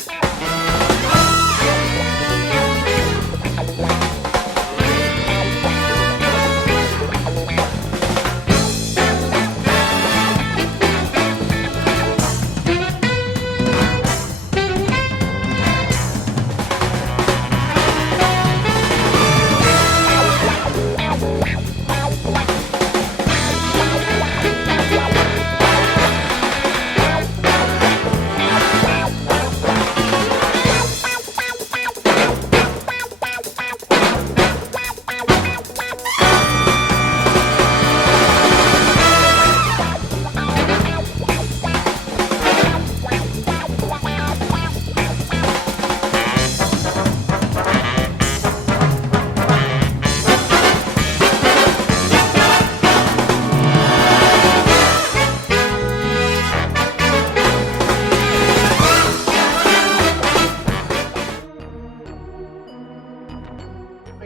Hi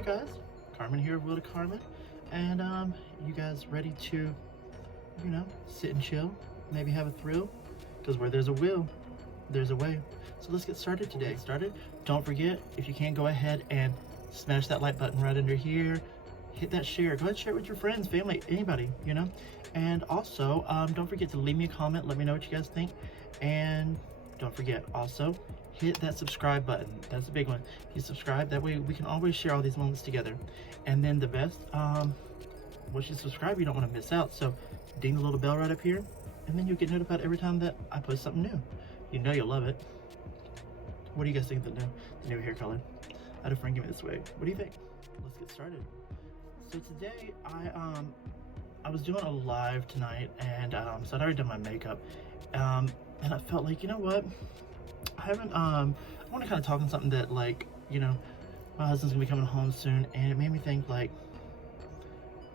guys, Carmen here of Will to Carmen, and you guys ready to, sit and chill, maybe have a thrill? Because where there's a will, there's a way. So let's get started today. Don't forget, if you can, go ahead and smash that like button right under here. Hit that share. Go ahead and share it with your friends, family, anybody, And also, don't forget to leave me a comment. Let me know what you guys think. And don't forget, also, hit that subscribe button. That's the big one. If you subscribe, that way we can always share all these moments together. And then the best, once you subscribe, you don't want to miss out. So ding the little bell right up here, and then you'll get notified every time that I post something new. You know you'll love it. What do you guys think of the new hair color? I had a friend give me this wig. What do you think? Let's get started. So today I was doing a live tonight, and so I'd already done my makeup, and I felt like, you know what, I want to kind of talk on something that, like, my husband's gonna be coming home soon, and it made me think, like,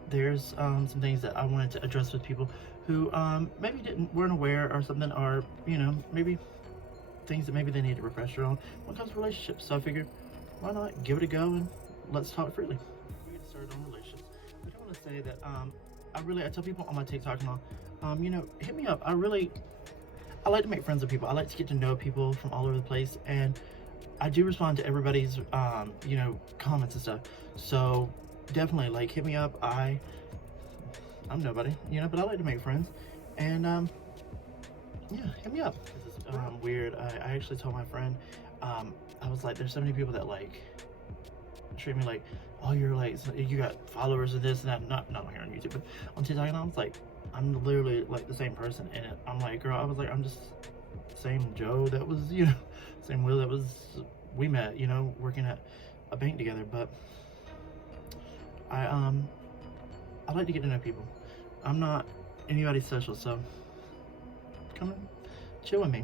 there's some things that I wanted to address with people who maybe weren't aware or something, or maybe things that maybe they need a refresher on when it comes to relationships. So I figured, why not give it a go and let's talk freely. Before we get started on relationships, I just want to say that I tell people on my TikTok and all, hit me up. I like to make friends with people. I like to get to know people from all over the place, and I do respond to everybody's comments and stuff. So definitely, like, hit me up. I'm nobody, but I like to make friends, and yeah, hit me up. This is weird. I actually told my friend, I was like, there's so many people that, like, treat me like, oh, you're like, you got followers of this and that. Not here on YouTube, but on TikTok. And I was like, I'm literally like the same person. And I'm like, girl, I was like, I'm just same Joe that was, same Will that was, we met, working at a bank together. But I like to get to know people. I'm not anybody's special, so come and chill with me,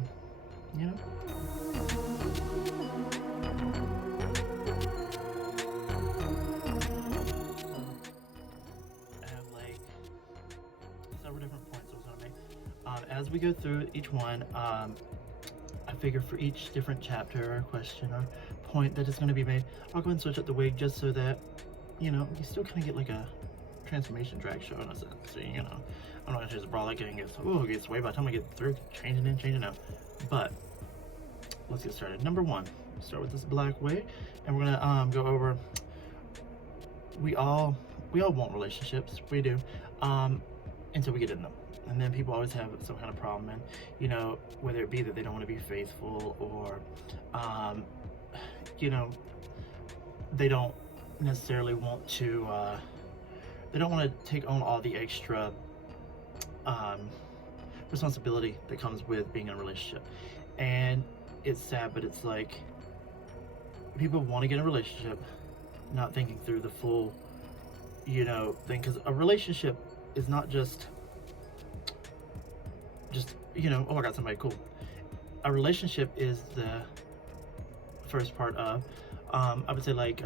As we go through each one, I figure for each different chapter or question or point that is going to be made, I'll go and switch up the wig just so that, you still kind of get like a transformation drag show in a sense. So, I'm not going to just brawl like it gets way by the time I get through changing in, changing out. But let's get started. Number one, start with this black wig, and we're going to go over, we all want relationships, we do, until we get in them. And then people always have some kind of problem, and whether it be that they don't want to be faithful, or they don't necessarily want to they don't want to take on all the extra responsibility that comes with being in a relationship. And it's sad, but it's like people want to get in a relationship not thinking through the full thing, because a relationship is not just oh, I got somebody cool. A relationship is the first part of, I would say, like,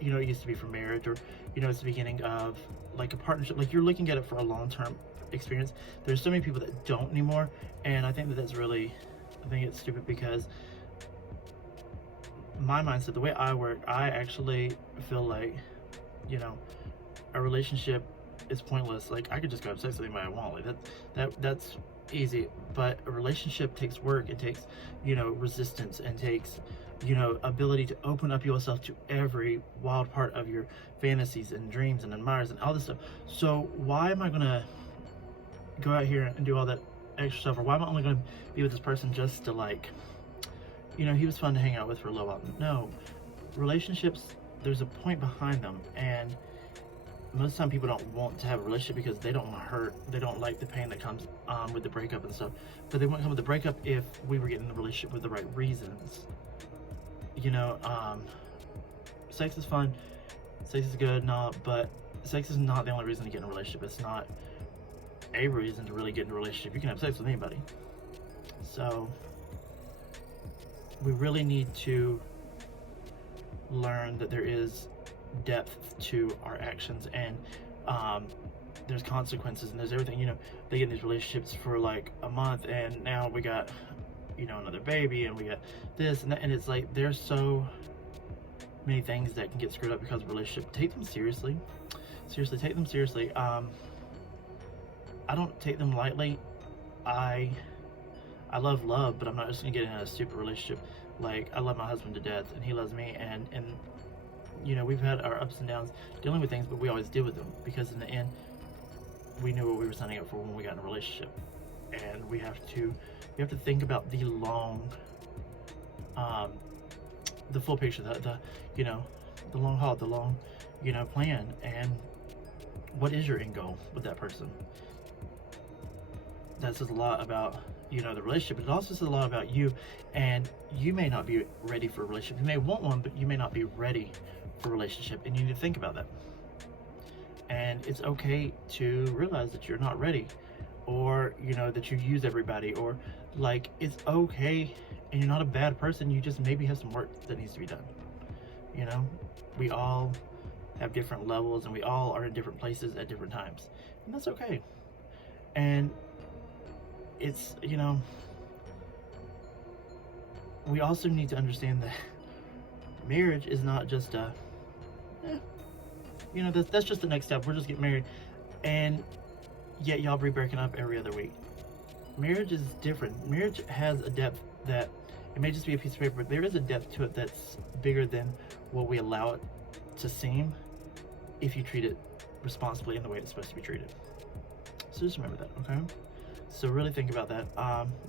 it used to be for marriage, or, it's the beginning of, like, a partnership. Like, you're looking at it for a long-term experience. There's so many people that don't anymore, and I think that's really, I think it's stupid, because my mindset, the way I work, I actually feel like, a relationship is pointless. Like, I could just go have sex with anybody I want. Like, that's easy, but a relationship takes work. It takes, you know, resistance, and takes, you know, ability to open up yourself to every wild part of your fantasies and dreams and admires and all this stuff. So why am I gonna go out here and do all that extra stuff, or why am I only gonna be with this person just to, like, you know, he was fun to hang out with for a little while? No, relationships, there's a point behind them, and most of the time people don't want to have a relationship because they don't want to hurt. They don't like the pain that comes with the breakup and stuff. But they wouldn't come with the breakup if we were getting in the relationship with the right reasons. You know, sex is fun, sex is good and all, but sex is not the only reason to get in a relationship. It's not a reason to really get in a relationship. You can have sex with anybody. So we really need to learn that there is depth to our actions, and there's consequences, and there's everything. You know, they get in these relationships for like a month, and now we got, you know, another baby, and we got this and that, and it's like there's so many things that can get screwed up because of a relationship. Take them seriously. Seriously, take them seriously. I don't take them lightly. I love, but I'm not just gonna get in a stupid relationship. Like, I love my husband to death, and he loves me, and you know, we've had our ups and downs dealing with things, but we always deal with them because in the end, we knew what we were signing up for when we got in a relationship. And we have to think about the long, the full picture, the you know, the long haul, the long, you know, plan, and what is your end goal with that person. That says a lot about, you know, the relationship, but it also says a lot about you, and you may not be ready for a relationship. You may want one, but you may not be ready for a relationship, and you need to think about that. And it's okay to realize that you're not ready, or, you know, that you use everybody, or like, it's okay, and you're not a bad person. You just maybe have some work that needs to be done. You know, we all have different levels, and we all are in different places at different times, and that's okay. And it's, you know, we also need to understand that marriage is not just a, you know, that's just the next step. We're just getting married, and yet y'all be breaking up every other week. Marriage is different. Marriage has a depth that, it may just be a piece of paper, but there is a depth to it that's bigger than what we allow it to seem if you treat it responsibly in the way it's supposed to be treated. So just remember that, okay? So really think about that.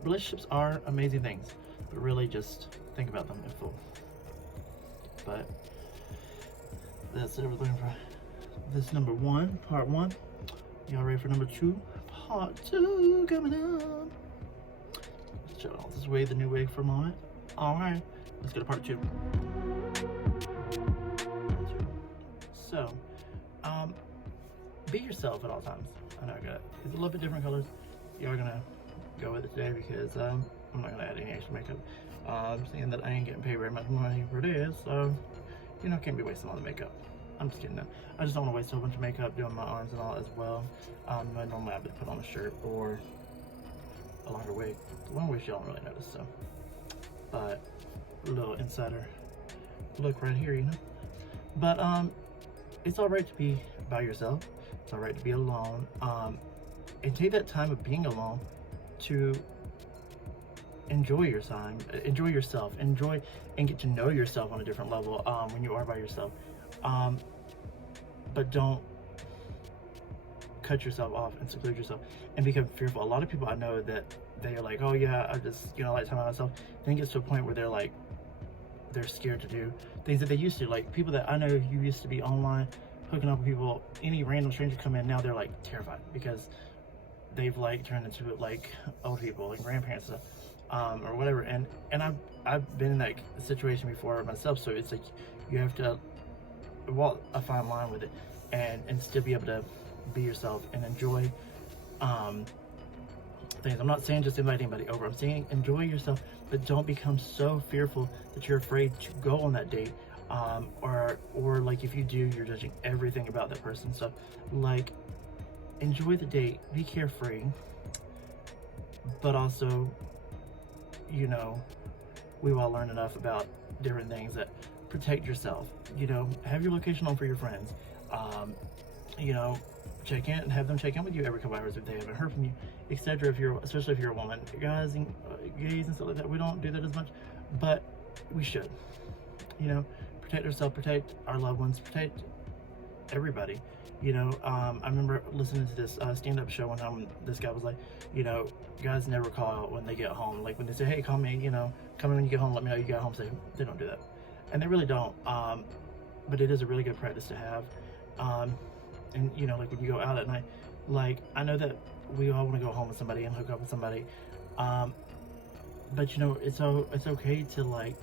Relationships are amazing things, but really just think about them in full. But that's everything for this number one, part one. Y'all ready for number two? Part two coming up. Let's show all this wig, the new wig for a moment. All right, let's go to part two. So, be yourself at all times. I know I got it. It's a little bit different colors. You're gonna go with it today because I'm not gonna add any extra makeup. I'm seeing that I ain't getting paid very much money for this, so you know, can't be wasting all the makeup. I'm just kidding. No. I just don't want to waste a whole bunch of makeup doing my arms and all as well. Normally I would put on a shirt or a longer wig. The long wig you don't really notice, so. But a little insider look right here, you know. But it's all right to be by yourself. It's all right to be alone. And take that time of being alone to enjoy your time, enjoy yourself, enjoy and get to know yourself on a different level when you are by yourself. But don't cut yourself off and seclude yourself and become fearful. A lot of people I know that they are like, oh yeah, I just, you know, like time by myself. Then it gets to a point where they're like, they're scared to do things that they used to. Like people that I know who used to be online hooking up with people, any random stranger come in, now they're like terrified because they've like turned into like old people and grandparents stuff, or whatever. And I've been in that situation before myself. So it's like you have to walk a fine line with it and still be able to be yourself and enjoy things. I'm not saying just invite anybody over. I'm saying enjoy yourself, but don't become so fearful that you're afraid to go on that date. Or like if you do, you're judging everything about that person. So like enjoy the date, be carefree, but also, you know, we've all learned enough about different things that protect yourself. You know, have your location on for your friends. You know, check in and have them check in with you every couple hours if they haven't heard from you. etc. Especially if you're a woman. Guys and gays and stuff like that, we don't do that as much, but we should. You know, protect ourselves, protect our loved ones, protect everybody. You know, I remember listening to this stand-up show one time when this guy was like, you know, guys never call when they get home. Like when they say, hey, call me, you know, come in when you get home, let me know you got home safe. They don't do that. And they really don't. But it is a really good practice to have. And, you know, like when you go out at night, like I know that we all want to go home with somebody and hook up with somebody. But, you know, it's okay to like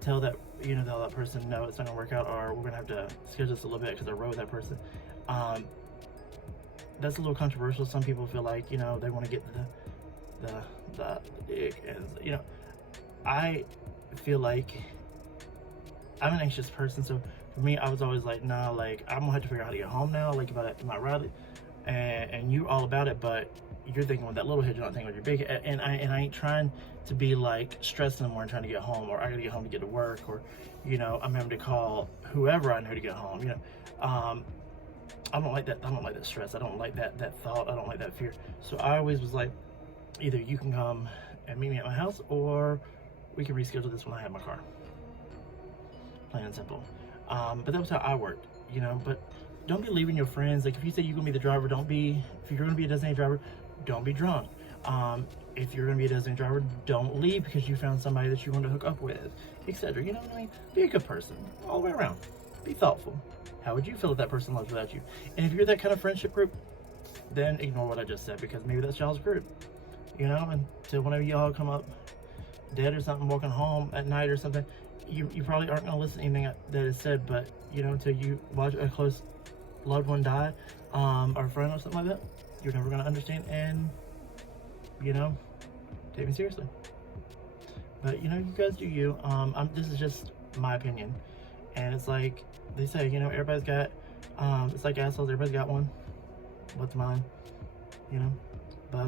tell that, you know, tell that person, no, it's not gonna work out, or we're gonna have to schedule this a little bit because I rode with that person. That's a little controversial. Some people feel like, you know, they want to get the dick, and you know, I feel like I'm an anxious person, so for me, I was always like, nah, like I'm gonna have to figure out how to get home now. Like, am I right? And you're all about it, but you're thinking with that little head, you're not thinking with your big head. And I ain't trying to be like stressing more and trying to get home, or I gotta get home to get to work, or, you know, I'm having to call whoever I know to get home. You know, I don't like that. I don't like that stress. I don't like that thought. I don't like that fear. So I always was like, either you can come and meet me at my house, or we can reschedule this when I have my car. Plain and simple. But that was how I worked, you know. But don't be leaving your friends. Like if you say you're gonna be the driver, if you're gonna be a designated driver, don't be drunk. If you're gonna be a designated driver, don't leave because you found somebody that you want to hook up with, etc. You know what I mean? Be a good person all the way around. Be thoughtful. How would you feel if that person loves without you? And if you're that kind of friendship group, then ignore what I just said, because maybe that's y'all's group. You know, until whenever y'all come up dead or something, walking home at night or something, you probably aren't gonna listen to anything that is said. But you know, until you watch a close loved one die, or a friend or something like that, you're never gonna understand and, you know, take me seriously. But you know, you guys do you. This is just my opinion, and it's like they say, you know, everybody's got, it's like assholes, everybody's got one. What's mine? You know, but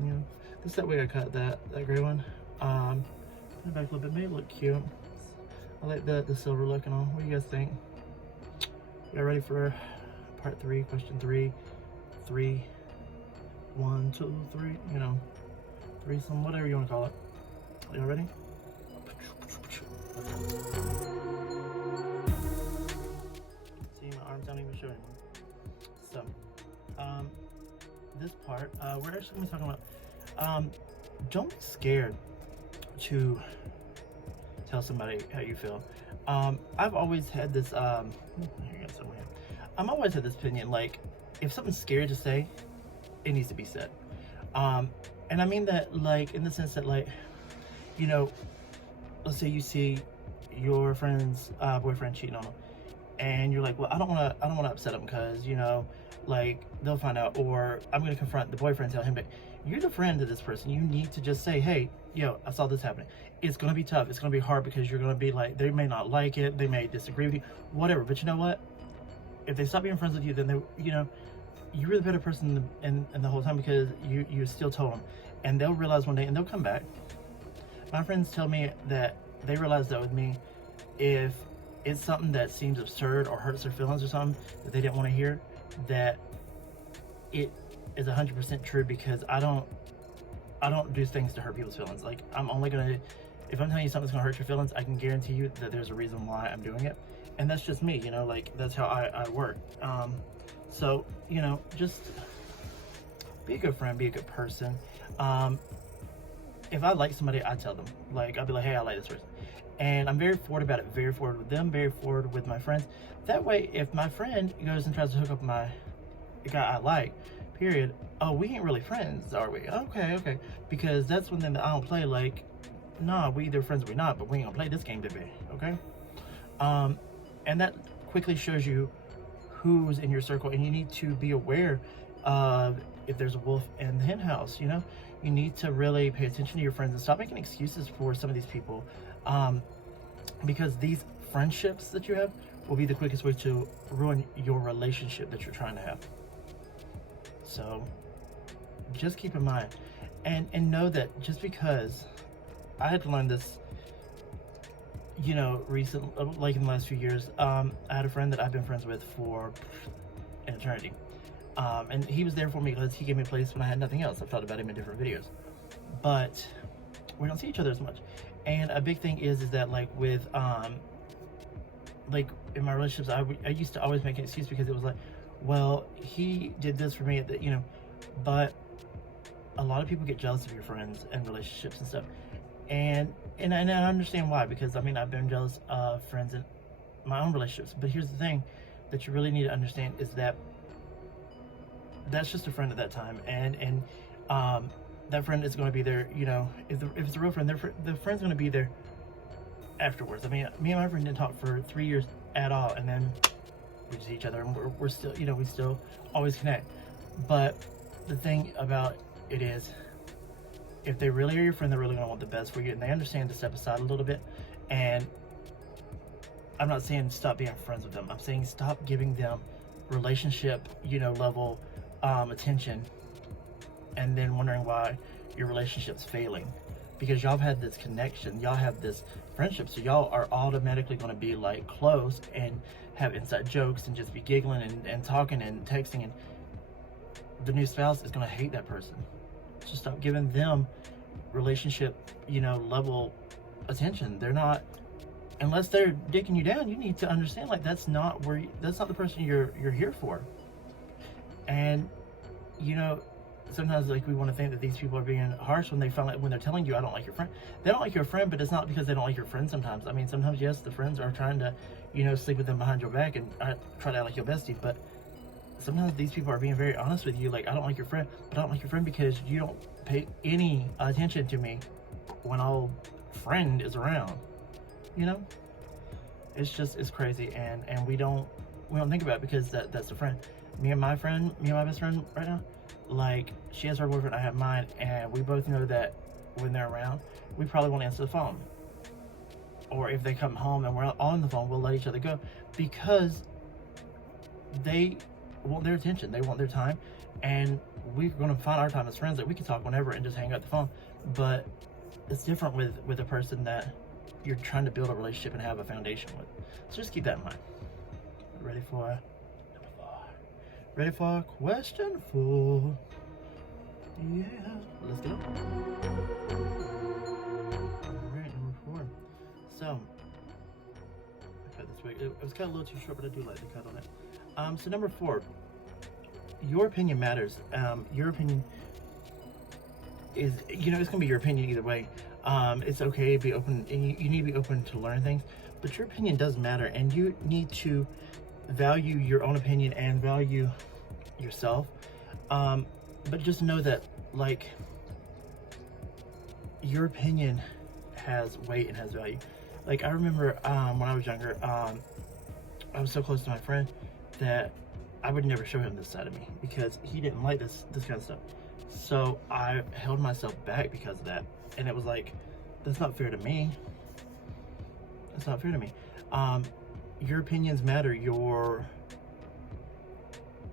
you know, this is that way I cut that gray one. Put it back a little bit, made it look cute. I like the silver look and all. What do you guys think? Y'all ready for part 3, question 3? 3, 1, 2, 3, you know, threesome, whatever you want to call it. Y'all ready? See, my arms don't even show anymore. So, this part, we're actually going to be talking about, don't be scared to tell somebody how you feel. I've always had this, I'm always had this opinion, like, if something's scary to say, it needs to be said. And I mean that, like, in the sense that, like, you know, let's say you see your friend's boyfriend cheating on him, and you're like, well, I don't want to upset him because, you know, like, they'll find out, or I'm going to confront the boyfriend and tell him. But you're the friend of this person. You need to just say, hey, yo, I saw this happening. It's going to be tough. It's going to be hard because you're going to be like, they may not like it. They may disagree with you, whatever. But you know what? If they stop being friends with you, then they, you know, you were the better person in the whole time, because you still told them. And they'll realize one day, and they'll come back. My friends tell me that they realize that with me, if it's something that seems absurd or hurts their feelings or something that they didn't want to hear, that it is 100% true, because I don't do things to hurt people's feelings. Like, I'm only gonna, if I'm telling you something's gonna hurt your feelings, I can guarantee you that there's a reason why I'm doing it. And that's just me, you know, like, that's how I work. So, you know, just be a good friend, be a good person. If I like somebody, I tell them. Like, I'll be like, hey, I like this person. And I'm very forward about it, very forward with them, very forward with my friends. That way, if my friend goes and tries to hook up the guy I like, period, oh, we ain't really friends, are we? Okay. Because that's one thing that I don't play, like, nah, we either friends or we not, but we ain't gonna play this game today, okay? And that quickly shows you who's in your circle, and you need to be aware of if there's a wolf in the hen house, you know? You need to really pay attention to your friends and stop making excuses for some of these people, because these friendships that you have will be the quickest way to ruin your relationship that you're trying to have. So just keep in mind, and know that just because I had to learn this, you know, recently, like in the last few years, I had a friend that I've been friends with for an eternity. And he was there for me because he gave me a place when I had nothing else. I've talked about him in different videos, but we don't see each other as much. And a big thing is that like with like in my relationships, I used to always make an excuse because it was like, well, he did this for me, you know. But a lot of people get jealous of your friends and relationships and stuff, and I understand why, because I mean I've been jealous of friends in my own relationships. But here's the thing that you really need to understand is that that's just a friend at that time, and that friend is going to be there, you know. If it's a real friend, the friend's going to be there afterwards. I mean, me and my friend didn't talk for 3 years at all, and then we see each other, and we're still, you know, we still always connect. But the thing about it is, if they really are your friend, they're really going to want the best for you, and they understand to step aside a little bit. And I'm not saying stop being friends with them. I'm saying stop giving them relationship, you know, level attention, and then wondering why your relationship's failing, because y'all have had this connection, y'all have this friendship, so y'all are automatically going to be like close and have inside jokes and just be giggling and talking and texting, and the new spouse is going to hate that person. So stop giving them relationship, you know, level attention. They're not, unless they're dicking you down, you need to understand like that's not the person you're here for. And you know, sometimes like we want to think that these people are being harsh when they're telling you I don't like your friend. They don't like your friend, but it's not because they don't like your friend. Sometimes, I mean, sometimes yes, the friends are trying to, you know, sleep with them behind your back and try to act like your bestie. But sometimes these people are being very honest with you, like I don't like your friend, but I don't like your friend because you don't pay any attention to me when old friend is around. You know, it's crazy, and we don't think about it because that's a friend. Me and my best friend right now, like she has her boyfriend, I have mine, and we both know that when they're around, we probably won't answer the phone. Or if they come home and we're on the phone, we'll let each other go, because they want their attention, they want their time, and we're going to find our time as friends that we can talk whenever and just hang up the phone. But it's different with a person that you're trying to build a relationship and have a foundation with. So just keep that in mind. Ready for question 4? Yeah, let's go. Alright, number 4. So, I cut this way. It was cut a little too short, but I do like the cut on it. So number 4, your opinion matters. Your opinion is, you know, it's gonna be your opinion either way. It's okay to be open, and you need to be open to learn things, but your opinion does matter, and you need to value your own opinion and value yourself. But just know that like your opinion has weight and has value. Like I remember when I was younger, I was so close to my friend that I would never show him this side of me because he didn't like this kind of stuff. So I held myself back because of that, and it was like, that's not fair to me. That's not fair to me. Your opinions matter. You're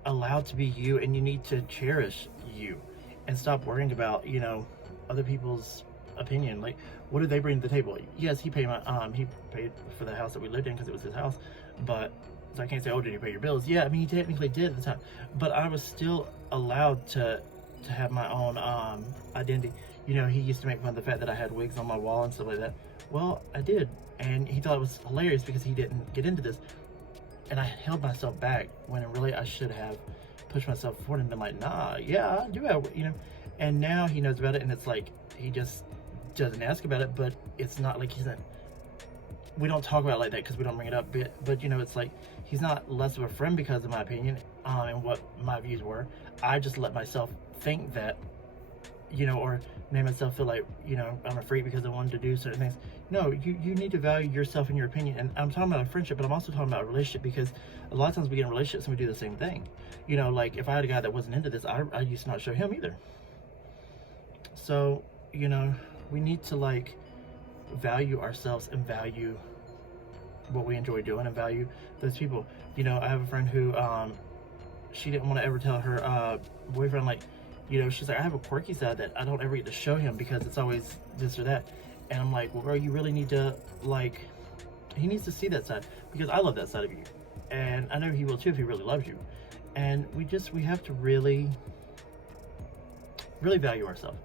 allowed to be you, and you need to cherish you and stop worrying about, you know, other people's opinion. Like, what did they bring to the table? Yes, he paid he paid for the house that we lived in because it was his house, but so I can't say, oh, did you pay your bills? Yeah, I mean, he technically did at the time, but I was still allowed to have my own identity. You know, he used to make fun of the fact that I had wigs on my wall and stuff like that. Well, I did, and he thought it was hilarious because he didn't get into this, and I held myself back when really I should have pushed myself forward and been like, nah, yeah, I do have, you know. And now he knows about it, and it's like he just doesn't ask about it, but it's not like we don't talk about it like that because we don't bring it up. But you know, it's like he's not less of a friend because of my opinion and what my views were. I just let myself think that, you know, or made myself feel like, you know, I'm a freak because I wanted to do certain things. No, you need to value yourself and your opinion. And I'm talking about a friendship, but I'm also talking about a relationship, because a lot of times we get in relationships and we do the same thing. You know, like if I had a guy that wasn't into this, I used to not show him either. So, you know, we need to like value ourselves and value what we enjoy doing and value those people. You know, I have a friend who she didn't want to ever tell her boyfriend, like, you know, she's like, I have a quirky side that I don't ever get to show him because it's always this or that. And I'm like, well, bro, you really need to, like, he needs to see that side, because I love that side of you. And I know he will too if he really loves you. And we have to really value ourselves,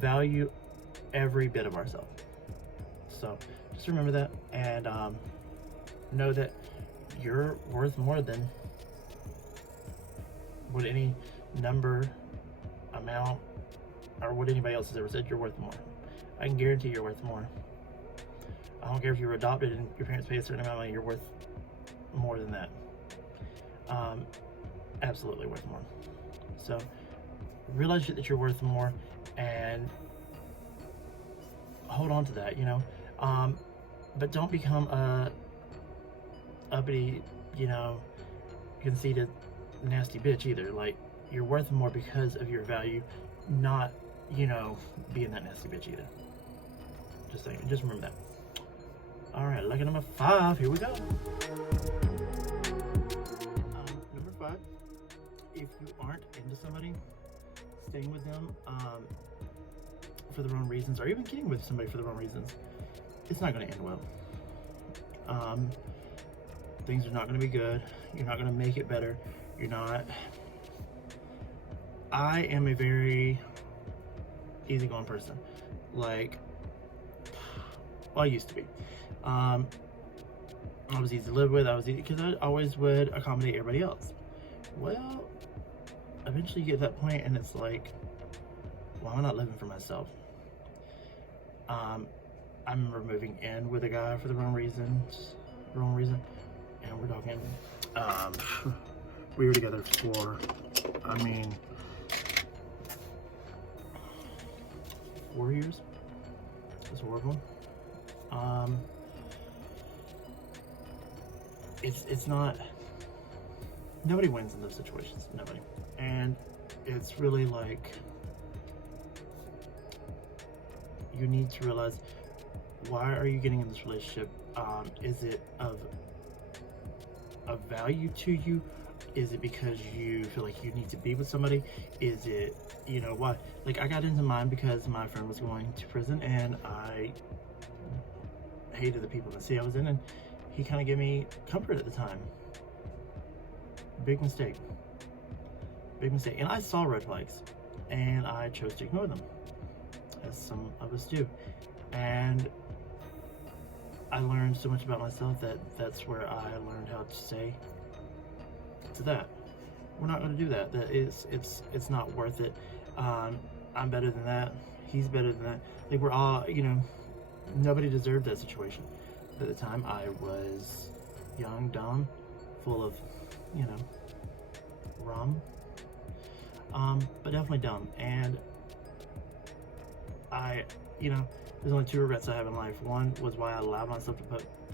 value every bit of ourselves. So just remember that, and know that you're worth more than what any number, amount, or what anybody else has ever said. You're worth more. I can guarantee you're worth more. I don't care if you were adopted and your parents pay a certain amount of money, you're worth more than that. Absolutely worth more. So realize that you're worth more and hold on to that, you know. But don't become a uppity, you know, conceited, nasty bitch either. Like, you're worth more because of your value, not, you know, being that nasty bitch either. Just saying, just remember that. All right, lucky number 5, here we go. Number 5, if you aren't into somebody, staying with them for the wrong reasons, or even getting with somebody for the wrong reasons, it's not going to end well. Things are not going to be good. You're not going to make it better. You're not. I am a very easygoing person. Like, well, I used to be. I was easy to live with. I was easy because I always would accommodate everybody else. Well, eventually you get to that point and it's like, why am I not living for myself? I remember moving in with a guy for the wrong reason, and we're talking, we were together for, 4 years. It's horrible. It's not, nobody wins in those situations, nobody. And it's really like, you need to realize, why are you getting in this relationship? Is it of value to you? Is it because you feel like you need to be with somebody? Is it, you know, why? Like, I got into mine because my friend was going to prison and I hated the people in the city I was in, and he kind of gave me comfort at the time. Big mistake. Big mistake. And I saw red flags and I chose to ignore them, as some of us do. And I learned so much about myself that that's where I learned how to say to that, we're not going to do that. That is, it's not worth it. I'm better than that. He's better than that. Like, we're all, you know, nobody deserved that situation. At the time, I was young, dumb, full of, you know, rum, but definitely dumb. And you know, there's only 2 regrets I have in life. One was why I allowed myself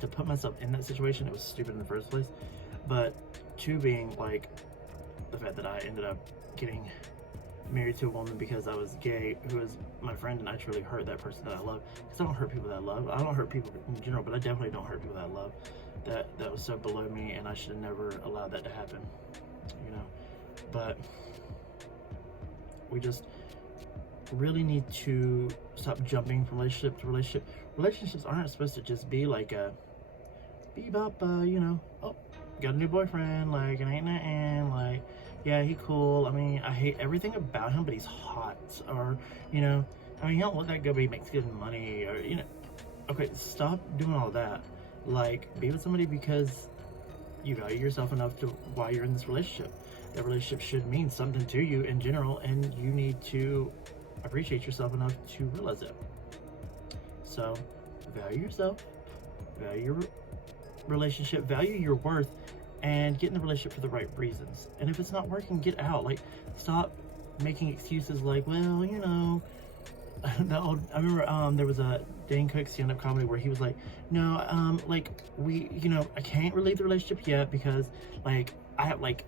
to put myself in that situation. It was stupid in the first place. But 2 being, like, the fact that I ended up getting married to a woman because I was gay, who was my friend, and I truly hurt that person that I love. Because I don't hurt people that I love. I don't hurt people in general, but I definitely don't hurt people that I love. That was so below me, and I should have never allowed that to happen, you know. But we just really need to stop jumping from relationship to relationship. Relationships aren't supposed to just be like a bebop, you know, oh, got a new boyfriend, like, it ain't nothing, like, yeah, he cool. I mean, I hate everything about him, but he's hot. Or, you know, I mean, you don't let that go, but he makes good money. Or, you know, okay, stop doing all that. Like, be with somebody because you value yourself enough to why you're in this relationship. That relationship should mean something to you in general, and you need to appreciate yourself enough to realize it. So, value yourself, value your relationship, value your worth, and get in the relationship for the right reasons. And if it's not working, get out. Like, stop making excuses like, well, you know, I remember there was a Dane Cook stand-up comedy where he was like, no, like, you know, I can't relieve the relationship yet because, like, I have, like,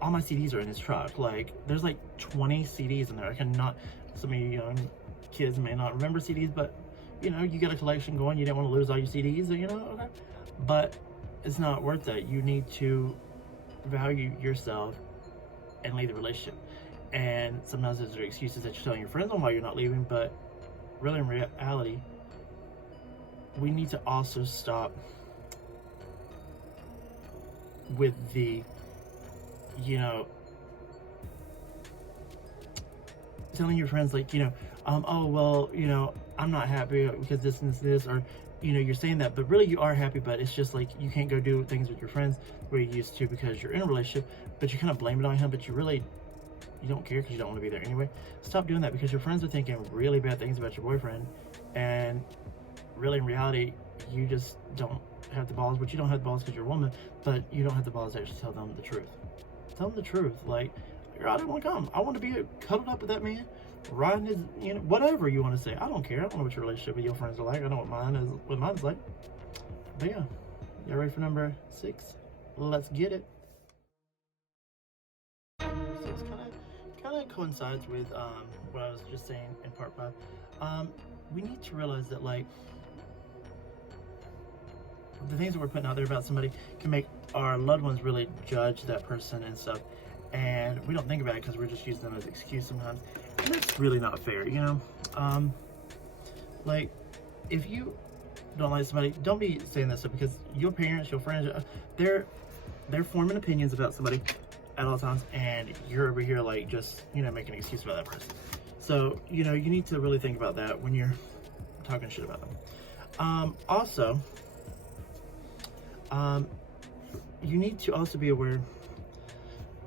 all my CDs are in his truck. Like, there's like 20 CDs in there. I cannot, some of you young kids may not remember CDs, but, you know, you got a collection going, you didn't want to lose all your CDs, you know, okay. But it's not worth that. You need to value yourself and leave the relationship. And sometimes those are excuses that you're telling your friends on why you're not leaving, but really in reality, we need to also stop with the you know, telling your friends like, oh well, I'm not happy because this and this, or you're saying that, but really you are happy, but it's just like you can't go do things with your friends where you used to because you're in a relationship, but you kind of blame it on him, but you don't care because you don't want to be there anyway. Stop doing that, because your friends are thinking really bad things about your boyfriend, and really in reality you just don't have the balls. But you don't have the balls because you're a woman, but you don't have the balls to actually tell them the truth. Tell them the truth. Like, I don't want to come. I want to be cuddled up with that man, riding his, whatever you want to say. I don't care. I don't know what your relationship with your friends are like. I know what mine's like. But yeah, y'all ready for number 6? Let's get it. So it's kind of coincides with what I was just saying in part 5. We need to realize that, like, the things that we're putting out there about somebody can make our loved ones really judge that person and stuff, and we don't think about it because we're just using them as an excuse sometimes, and that's really not fair. Like, if you don't like somebody, don't be saying that stuff, because your parents, your friends, they're forming opinions about somebody at all times, and you're over here like just making an excuse about that person. So you need to really think about that when you're talking shit about them. Also, you need to also be aware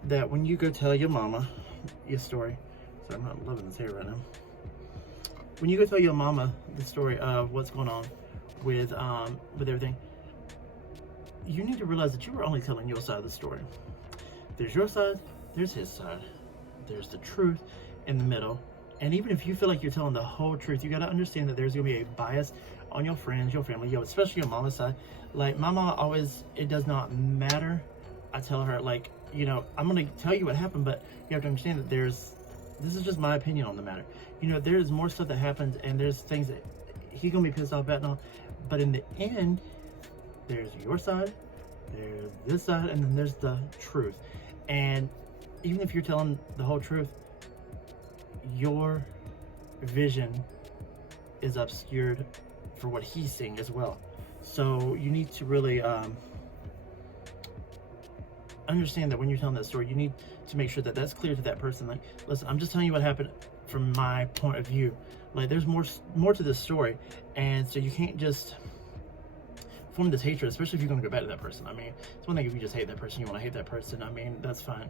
that when you go tell your mama your story, sorry, I'm not loving this hair right now. When you go tell your mama the story of what's going on with everything, you need to realize that you were only telling your side of the story. There's your side, there's his side, there's the truth in the middle. And even if you feel like you're telling the whole truth, you got to understand that there's going to be a bias on your friends, your family, especially your mama's side. Like, my mama always, it does not matter. I tell her, like, I'm going to tell you what happened, but you have to understand that this is just my opinion on the matter. There's more stuff that happens, and there's things that he's going to be pissed off about and all. But in the end, there's your side, there's this side, and then there's the truth. And even if you're telling the whole truth, your vision is obscured for what he's seeing as well. So you need to really understand that when you're telling that story, you need to make sure that that's clear to that person. Like, listen, I'm just telling you what happened from my point of view. Like, there's more to this story, and so you can't just form this hatred, especially if you're going to go back to that person. I mean, it's one thing if you just hate that person, you want to hate that person. I mean, that's fine.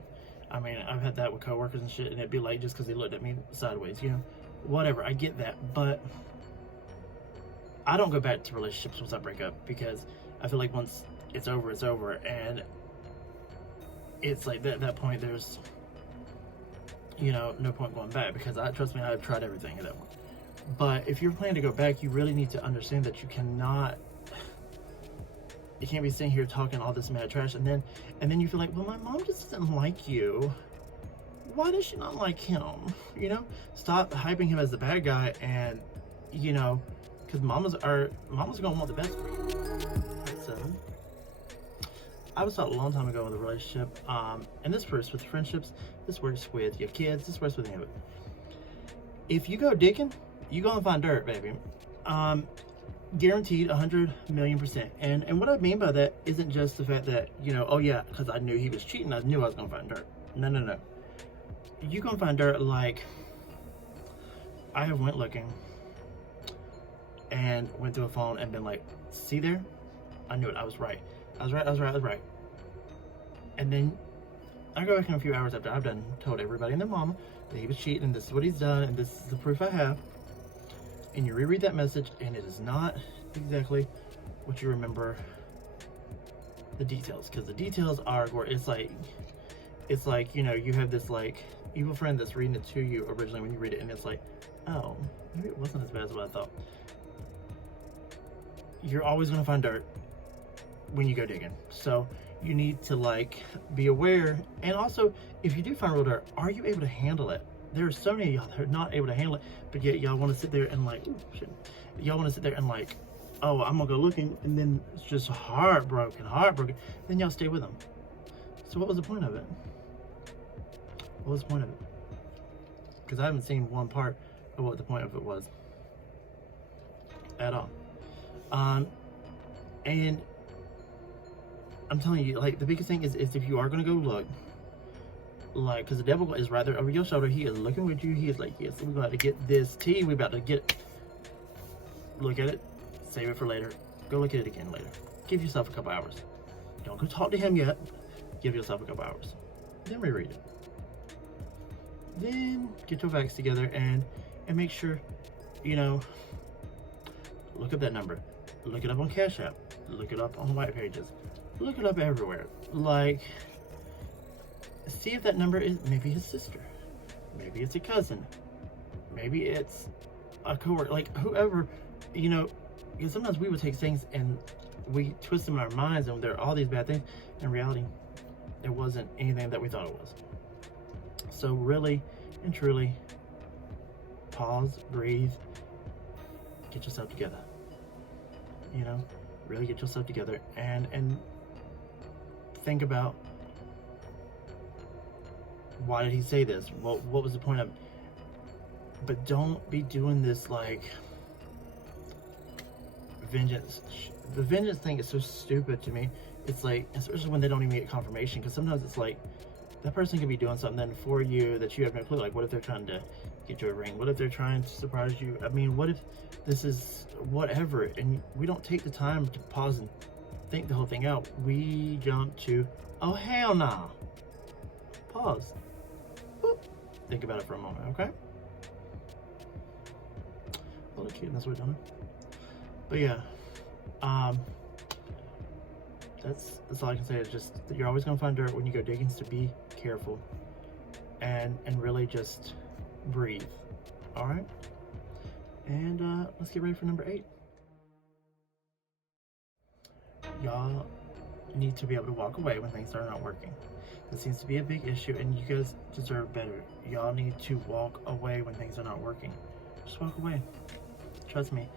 I mean, I've had that with coworkers and shit, and it'd be like just because they looked at me sideways, whatever. I get that, but I don't go back to relationships once I break up, because I feel like once it's over, it's over, and it's like that point there's no point going back, because trust me, I've tried everything at that point. But if you're planning to go back, you really need to understand that you can't be sitting here talking all this mad trash, and then you feel like, well, my mom just doesn't like you. Why does she not like him? Stop hyping him as the bad guy, and because mamas are gonna want the best for you. Part 7. I was taught a long time ago with a relationship, and this works with friendships, this works with your kids, this works with any of it. If you go digging, you're gonna find dirt, baby. Guaranteed, 100,000,000%. And what I mean by that isn't just the fact that, oh yeah, because I knew he was cheating, I knew I was gonna find dirt. No. You're gonna find dirt like, I have went looking and went through a phone and been like, see there? I knew it, I was right. I was right. And then I go back in a few hours after I've told everybody and their mama that he was cheating, and this is what he's done, and this is the proof I have. And you reread that message, and it is not exactly what you remember the details, because the details are where it's like you have this like evil friend that's reading it to you originally when you read it, and it's like, oh, maybe it wasn't as bad as what I thought. You're always going to find dirt when you go digging, so you need to like be aware. And also, if you do find real dirt, are you able to handle it? There are so many of y'all that are not able to handle it, but yet y'all want to sit there and like, ooh, shit. Y'all want to sit there and like, oh, I'm gonna go looking, and then it's just heartbroken. Then y'all stay with them. So what was the point of it? What was the point of it? Because I haven't seen one part of what the point of it was at all. And I'm telling you, like, the biggest thing is if you are gonna go look, Like, because the devil is right there over your shoulder. He is looking with you. He is like, yes, we're about to get this tea. We're about to get. Look at it. Save it for later. Go look at it again later. Give yourself a couple hours. Don't go talk to him yet. Give yourself a couple hours. Then reread it. Then get your facts together and make sure, you know, look up that number. Look it up on Cash App. Look it up on White Pages. Look it up everywhere. Like, see if that number is maybe his sister. Maybe it's a cousin. Maybe it's a coworker. Like, whoever, you know, because sometimes we would take things and we twist them in our minds and there are all these bad things. In reality, it wasn't anything that we thought it was. So really and truly, pause, breathe, get yourself together. You know, really get yourself together and think about, why did he say this? What was the point of it? But don't be doing this like vengeance. The vengeance thing is so stupid to me. It's like, especially when they don't even get confirmation, because sometimes it's like that person could be doing something then for you that you have no clue. Like, what if they're trying to get you a ring? What if they're trying to surprise you? I mean, what if this is whatever? And we don't take the time to pause and think the whole thing out. We jump to, oh hell nah. Pause. Boop. Think about it for a moment, okay? A little cute in this way, don't it? But yeah, that's all I can say. Is just that you're always gonna find dirt when you go digging, so be careful and really just breathe. All right, and let's get ready for number 8. Y'all need to be able to walk away when things are not working. This seems to be a big issue, and you guys deserve better. Y'all need to walk away when things are not working. Just walk away. Trust me.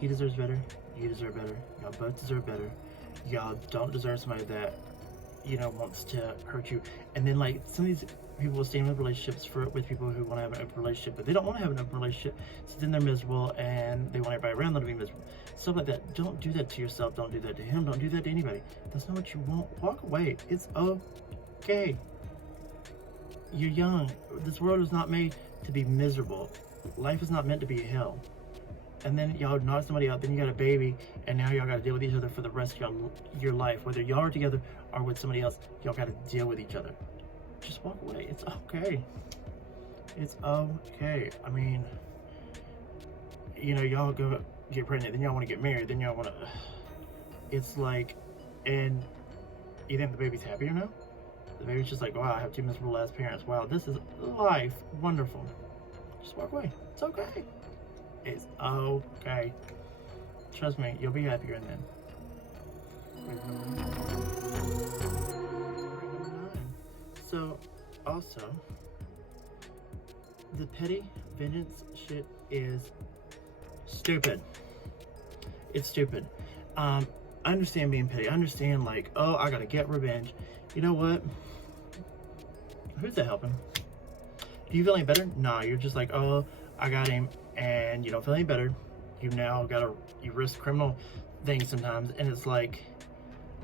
He deserves better. You deserve better. Y'all both deserve better. Y'all don't deserve somebody that, you know, wants to hurt you. And then, like, some of these people will stay in relationships with people who want to have an open relationship, but they don't want to have an open relationship. So then they're miserable, and they want everybody around them to be miserable. Stuff like that. Don't do that to yourself. Don't do that to him. Don't do that to anybody. That's not what you want. Walk away. It's okay. You're young. This world is not made to be miserable. Life is not meant to be hell. And then y'all knock somebody out, then you got a baby, and now y'all got to deal with each other for the rest of your life. Whether y'all are together or with somebody else, y'all got to deal with each other. Just walk away. It's okay. It's okay. I mean, you know, y'all go get pregnant, then y'all want to get married, then y'all want to... It's like, and you think the baby's happier now? The baby's just like, wow, I have 2 miserable ass parents. Wow, this is life. Wonderful. Just walk away. It's okay. It's okay. Trust me, you'll be happier in then. Number 9. So, also, the petty vengeance shit is stupid. It's stupid. I understand being petty. I understand, like, oh, I gotta get revenge. You know what? Who's that helping? Do you feel any better? Nah, you're just like, oh, I got him, and you don't feel any better. You've now got you risk criminal things sometimes, and it's like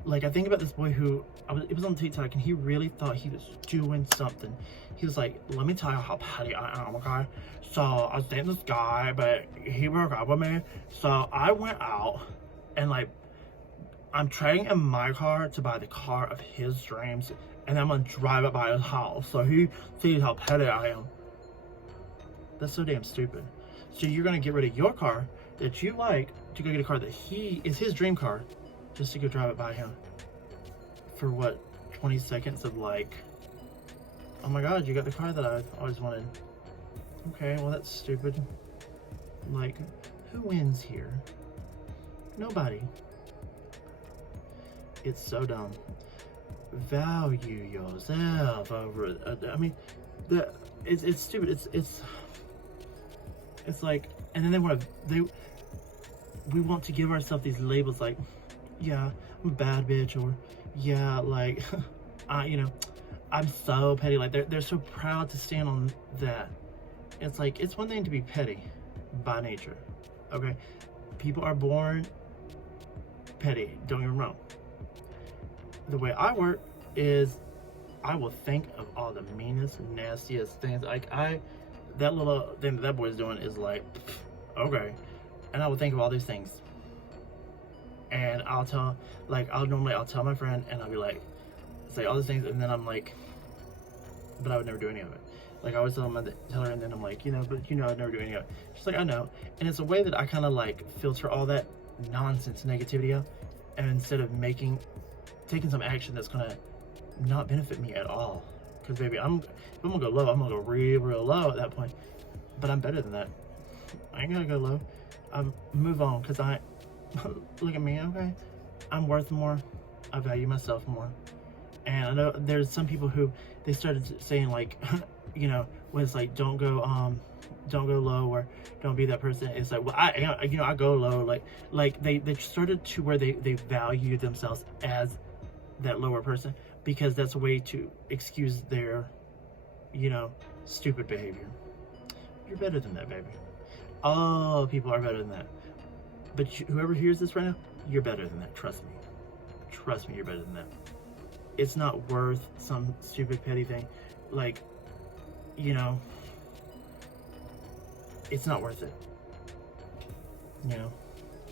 I think about this boy who, it was on TikTok, and he really thought he was doing something. He was like, let me tell you how petty I am, okay? So I was dating this guy, but he broke up with me, so I went out, and like, I'm trading in my car to buy the car of his dreams, and I'm gonna drive it by his house, so he sees how petty I am. That's so damn stupid. So you're gonna get rid of your car that you like to go get a car that is his dream car, just to go drive it by him for what, 20 seconds of like, oh my god, you got the car that I've always wanted. Okay, well that's stupid. Like, who wins here? Nobody. It's so dumb. Value yourself over. I mean, it's stupid. It's like, and then we want to give ourselves these labels like, yeah, I'm a bad bitch, or yeah, like, you know, I'm so petty. Like they're so proud to stand on that. It's like, it's one thing to be petty by nature, okay? People are born petty. Don't get me wrong. The way I work is I will think of all the meanest, nastiest things. Like that little thing that boy's doing is like, okay. And I will think of all these things. And I'll tell my friend, and I'll be like, say all these things, and then I'm like, but I would never do any of it. Like, I always tell her, and then I'm like, but I'd never do any of it. She's like, I know. And it's a way that I kind of like filter all that nonsense negativity out, and instead of taking some action that's gonna not benefit me at all. Because baby, if I'm gonna go low, I'm gonna go real low at that point. But I'm better than that. I ain't gonna go low. Move on, because look at me, okay? I'm worth more. I value myself more. And I know there's some people who they started saying like, when it's like don't go low, or don't be that person. It's like, well, I go low. Like they started to where they value themselves as that lower person, because that's a way to excuse their, stupid behavior. You're better than that, baby. All people are better than that. But whoever hears this right now, you're better than that. Trust me. Trust me, you're better than that. It's not worth some stupid petty thing. Like, it's not worth it.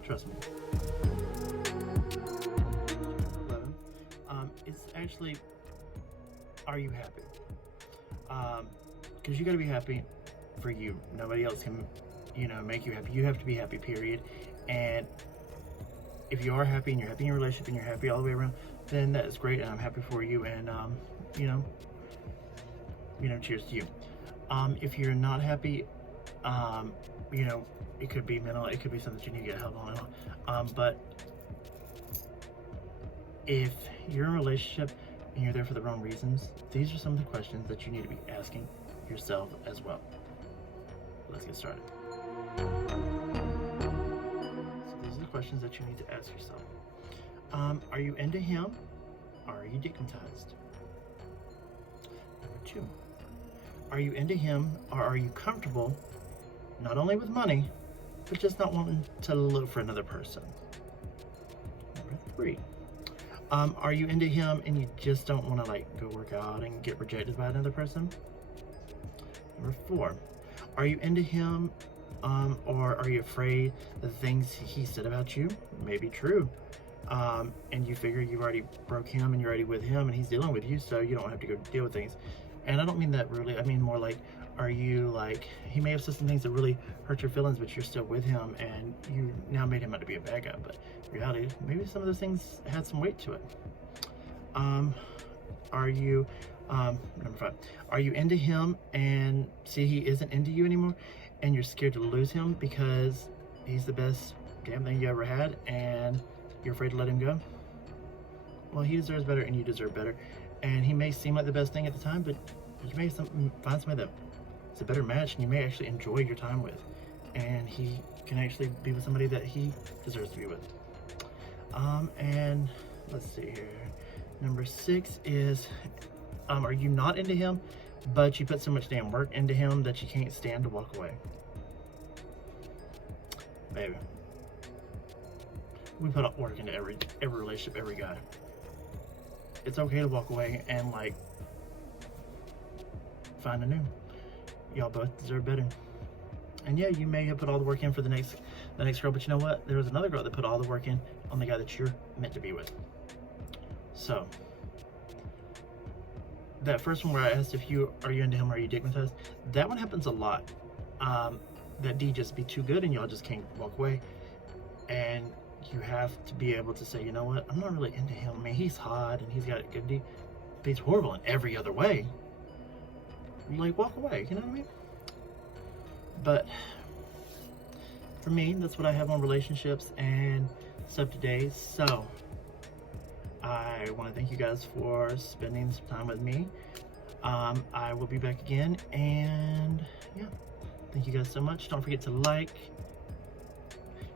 Trust me. 11. It's actually, are you happy? Because you gotta be happy for you. Nobody else can, make you happy. You have to be happy, period. And if you are happy, and you're happy in your relationship, and you're happy all the way around, then that is great, and I'm happy for you. And cheers to you. If you're not happy, it could be mental, it could be something that you need to get help on. But if you're in a relationship and you're there for the wrong reasons, these are some of the questions that you need to be asking yourself as well. Let's get started. So these are the questions that you need to ask yourself. Are you into him, or are you digmatized? Number 2, are you into him, or are you comfortable not only with money, but just not wanting to look for another person? Number 3, are you into him and you just don't want to go work out and get rejected by another person? Number 4, are you into him, or are you afraid the things he said about you may be true? And you figure you already broke him and you're already with him and he's dealing with you, so you don't have to go deal with things. And I don't mean that really, I mean more like, are you he may have said some things that really hurt your feelings, but you're still with him and you now made him out to be a bad guy, but in reality, maybe some of those things had some weight to it. Are you, number 5, are you into him and see he isn't into you anymore, and you're scared to lose him because he's the best damn thing you ever had, and you're afraid to let him go? Well, he deserves better and you deserve better. And he may seem like the best thing at the time, but you may find somebody that is a better match, and you may actually enjoy your time with. And he can actually be with somebody that he deserves to be with. And let's see here. Number 6 is, are you not into him, but you put so much damn work into him that you can't stand to walk away? Baby, we put work into every relationship, every guy. It's okay to walk away and find a new. Y'all both deserve better. And yeah, you may have put all the work in for the next girl, but you know what? There was another girl that put all the work in on the guy that you're meant to be with. So that first one where I asked are you into him, or are you digmatized? That one happens a lot. That D just be too good and y'all just can't walk away. And you have to be able to say, you know what, I'm not really into him. I mean, he's hot and he's got a good D, but he's horrible in every other way. Walk away, you know what I mean? But for me, that's what I have on relationships and stuff today. So I want to thank you guys for spending some time with me. I will be back again, and yeah, thank you guys so much. Don't forget to like,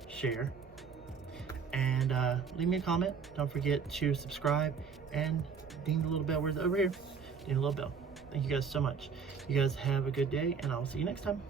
share, and leave me a comment. Don't forget to subscribe and ding the little bell. Where's it? Over here? Ding the little bell. Thank you guys so much. You guys have a good day, and I'll see you next time.